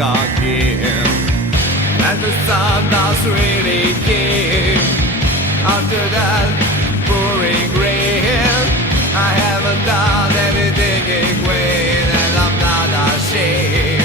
awake again, and the sun does really came. After that pouring rain, I haven't done anything great, and I'm not ashamed.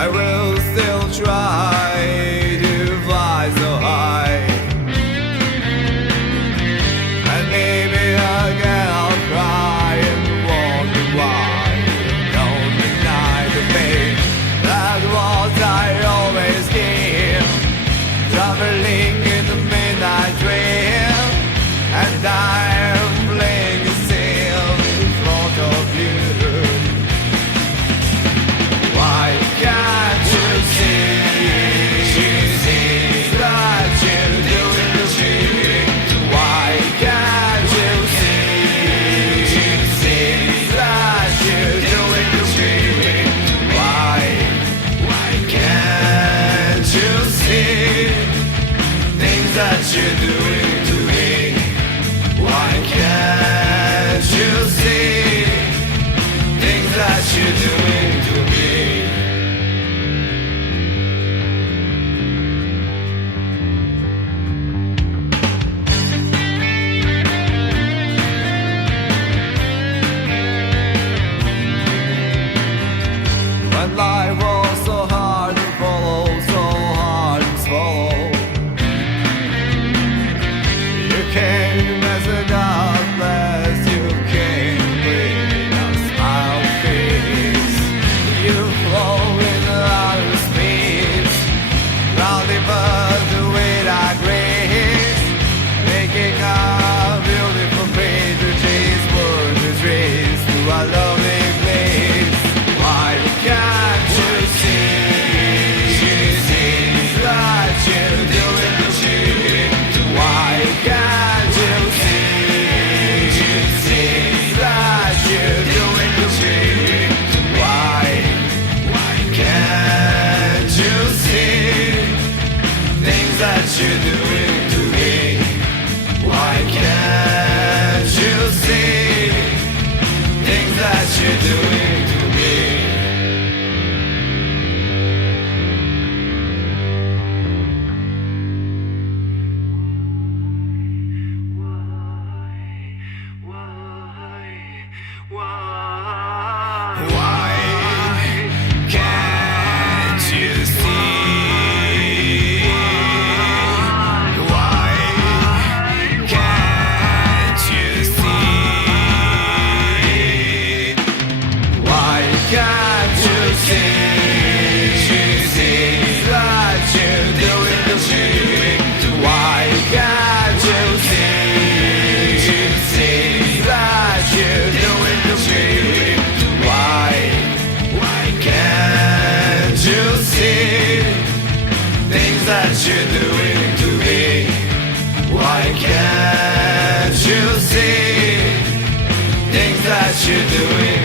I will still try to fly so high, and maybe again I'll cry and wonder why. Don't deny the pain that was I always give, traveling in the midnight train, and I'm playing a sail in front of you. Why can't you see that you're doing the thing? Why can't you see that you're doing the thing? Why can't you see things that you're doing to me? Why can't you see things that you're doing to me? When life was so hard to follow, so hard to swallow, you came as a God bless, you came with a smile face. You flow in outer space, proudly but without grace, making a beautiful face to chase words to trace to a lovely place. Why can't you see that you're doing the thing? Why can't you see that you're doing the thing? Why can't you see things that you're doing to me? Why can't you see things that you're doing to me? Why can't you see? Why can't you see? Why can't you see that you're doing the thing? Why can't you see that you're doing the thing? Why can't you see things that you're doing to me? Why can't you see things that you're doing